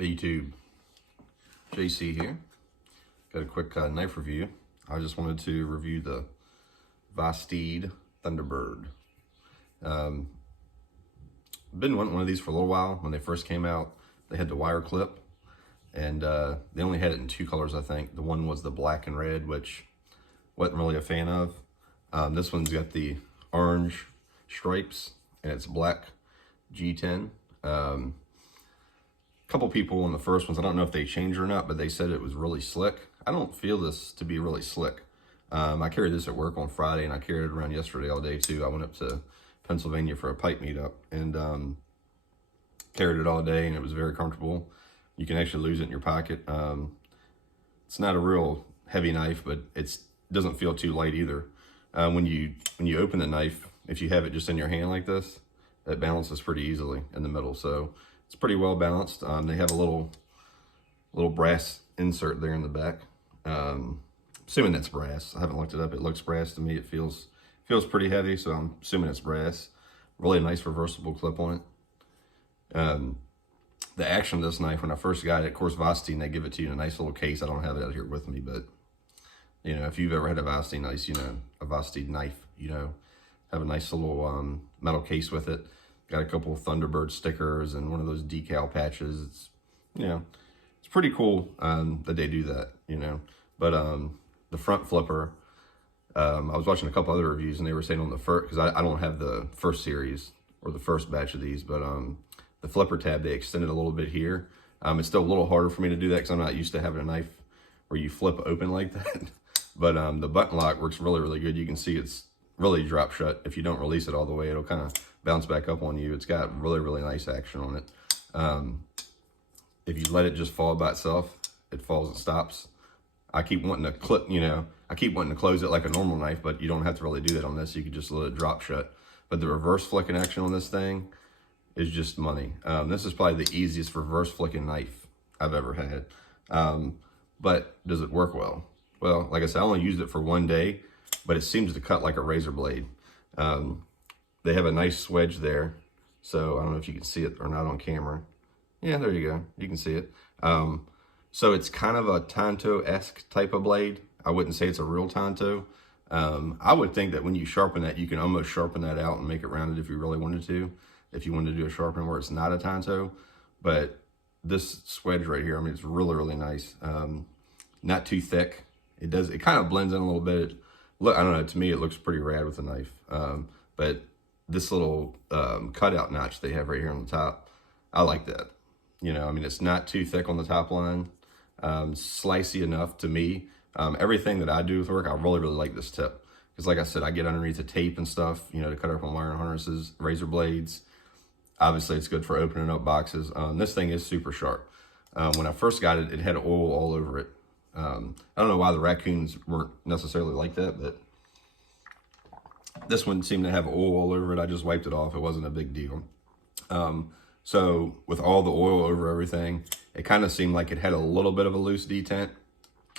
Hey YouTube, JC here. Got a quick knife review. I just wanted to review the Vosteed Thunderbird. Been wanting one of these for a little while. When they first came out, they had the wire clip, and they only had it in two colors, I think. The one was the black and red, which wasn't really a fan of. This one's got the orange stripes, and it's black G10. Couple people on the first ones, I don't know if they changed or not, but they said it was really slick. I don't feel this to be really slick. I carried this at work on Friday, and I carried it around yesterday all day too. I went up to Pennsylvania for a pipe meetup and carried it all day, and it was very comfortable. You can actually lose it in your pocket. It's not a real heavy knife, but it doesn't feel too light either. When you open the knife, if you have it just in your hand like this, it balances pretty easily in the middle. So it's pretty well balanced. They have a little brass insert there in the back. Assuming that's brass. I haven't looked it up. It looks brass to me. It feels pretty heavy, so I'm assuming it's brass. Really nice reversible clip on it. The action of this knife, when I first got it, of course, Vosteed, they give it to you in a nice little case. I don't have it out here with me, but you know, if you've ever had a Vosteed knife, have a nice little metal case with it. Got a couple of Thunderbird stickers and one of those decal patches. It's pretty cool that they do that, But the front flipper, I was watching a couple other reviews, and they were saying on the first, because I don't have the first series or the first batch of these, but the flipper tab, they extended a little bit here. It's still a little harder for me to do that because I'm not used to having a knife where you flip open like that. But the button lock works really, really good. You can see it's really drop shut. If you don't release it all the way, it'll kind of bounce back up on you. It's got really, really nice action on it. If you let it just fall by itself, it falls and stops. I keep wanting to clip, I keep wanting to close it like a normal knife, but you don't have to really do that on this. You can just let it drop shut. But the reverse flicking action on this thing is just money. This is probably the easiest reverse flicking knife I've ever had. But does it work well? Well, like I said, I only used it for one day, but it seems to cut like a razor blade. They have a nice wedge there. So I don't know if you can see it or not on camera. Yeah, there you go. You can see it. So it's kind of a Tanto-esque type of blade. I wouldn't say it's a real Tanto. I would think that when you sharpen that, you can almost sharpen that out and make it rounded if you really wanted to. If you wanted to do a sharpening where it's not a Tanto. But this swedge right here, I mean, it's really, really nice. Not too thick. It kind of blends in a little bit. Look, I don't know, to me, it looks pretty rad with a knife. But this little cutout notch they have right here on the top, I like that. I mean, it's not too thick on the top line. Slicey enough to me. Everything that I do with work, I really, really like this tip. Because like I said, I get underneath the tape and stuff, to cut up on wire harnesses, razor blades. Obviously, it's good for opening up boxes. This thing is super sharp. When I first got it, it had oil all over it. I don't know why the raccoons weren't necessarily like that, but this one seemed to have oil all over it. I just wiped it off. It wasn't a big deal. So with all the oil over everything, it kind of seemed like it had a little bit of a loose detent.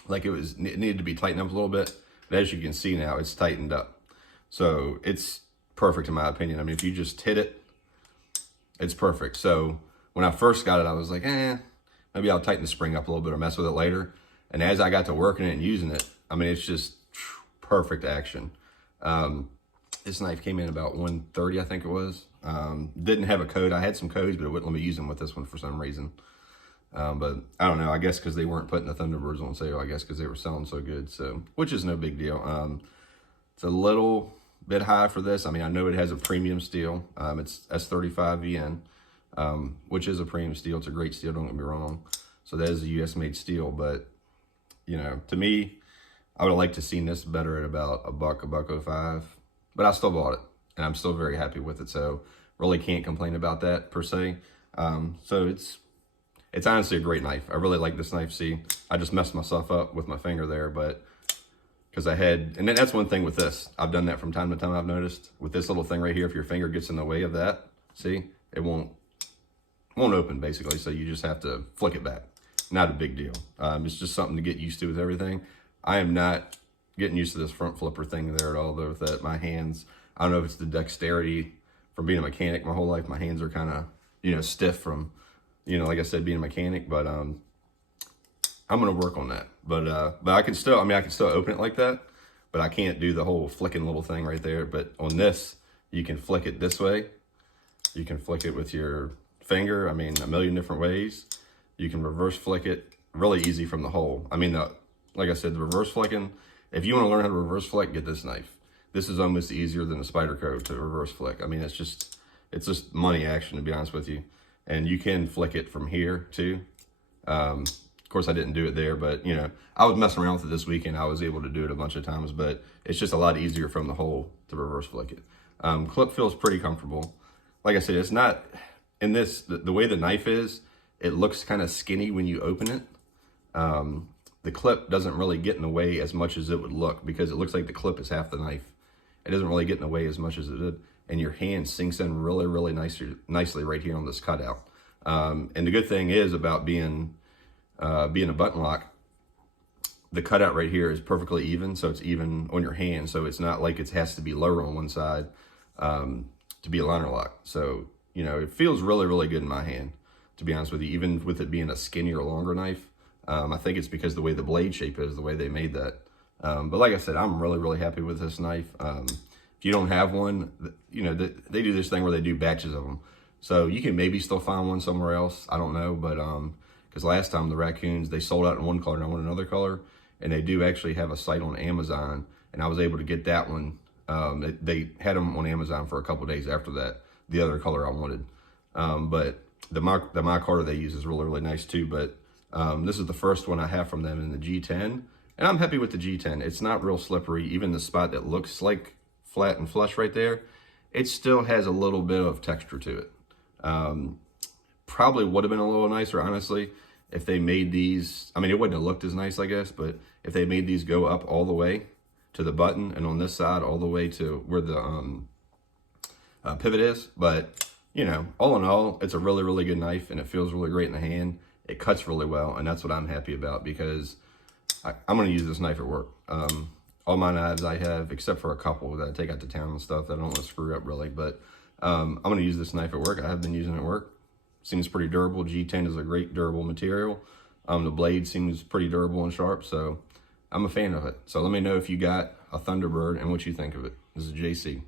Like it needed to be tightened up a little bit. But as you can see now, it's tightened up. So it's perfect in my opinion. I mean, if you just hit it, it's perfect. So when I first got it, I was like, maybe I'll tighten the spring up a little bit or mess with it later. And as I got to working it and using it, I mean, it's just perfect action. This knife came in about $130, I think it was. Didn't have a code. I had some codes, but it wouldn't let me use them with this one for some reason. But I don't know. I guess because they weren't putting the Thunderbirds on sale. I guess because they were selling so good. So, which is no big deal. It's a little bit high for this. I mean, I know it has a premium steel. It's S35VN, which is a premium steel. It's a great steel. Don't get me wrong. So that is a US made steel, but to me, I would have liked to seen this better at about $1.05, but I still bought it, and I'm still very happy with it. So really can't complain about that per se. So it's honestly a great knife. I really like this knife. See, I just messed myself up with my finger there, but because and that's one thing with this. I've done that from time to time. I've noticed with this little thing right here, if your finger gets in the way of that, see, it won't open basically. So you just have to flick it back. Not a big deal. It's just something to get used to with everything. I am not getting used to this front flipper thing there at all, though, with that. My hands, I don't know if it's the dexterity from being a mechanic my whole life. My hands are kind of, stiff from you know, like I said, being a mechanic, but I'm gonna work on that. But I can still, I can still open it like that, but I can't do the whole flicking little thing right there. But on this, you can flick it this way. You can flick it with your finger. I mean, a million different ways. You can reverse flick it really easy from the hole. I mean, like I said, the reverse flicking, if you want to learn how to reverse flick, get this knife. This is almost easier than the Spyderco to reverse flick. I mean, it's just money action, to be honest with you. And you can flick it from here too. Of course, I didn't do it there, but you know, I was messing around with it this weekend. I was able to do it a bunch of times, but it's just a lot easier from the hole to reverse flick it. Clip feels pretty comfortable. Like I said, it's not, in this, the way the knife is, it looks kind of skinny when you open it. The clip doesn't really get in the way as much as it would look, because it looks like the clip is half the knife. It doesn't really get in the way as much as it did. And your hand sinks in really, really nicely right here on this cutout. And the good thing is about being a button lock, the cutout right here is perfectly even, so it's even on your hand. So it's not like it has to be lower on one side to be a liner lock. So, you know, it feels really, really good in my hand, to be honest with you, even with it being a skinnier, longer knife. I think it's because the way the blade shape is, the way they made that. But like I said, I'm really, really happy with this knife. If you don't have one, you know, they do this thing where they do batches of them. So you can maybe still find one somewhere else. I don't know, but because last time the raccoons, they sold out in one color and I want another color. And they do actually have a site on Amazon, and I was able to get that one. They had them on Amazon for a couple days after that, the other color I wanted. But the micarta they use is really, really nice too. But this is the first one I have from them in the G10. And I'm happy with the G10. It's not real slippery. Even the spot that looks like flat and flush right there, it still has a little bit of texture to it. Probably would have been a little nicer, honestly, if they made these. I mean, it wouldn't have looked as nice, I guess, but if they made these go up all the way to the button, and on this side all the way to where the pivot is. But, you know, all in all, it's a really, really good knife, and it feels really great in the hand. It cuts really well, and that's what I'm happy about, because I'm going to use this knife at work. All my knives I have, except for a couple that I take out to town and stuff that I don't want to screw up really, but I'm going to use this knife at work. I have been using it at work. Seems pretty durable. G10 is a great durable material. The blade seems pretty durable and sharp, so I'm a fan of it. So let me know if you got a Thunderbird and what you think of it. This is JC.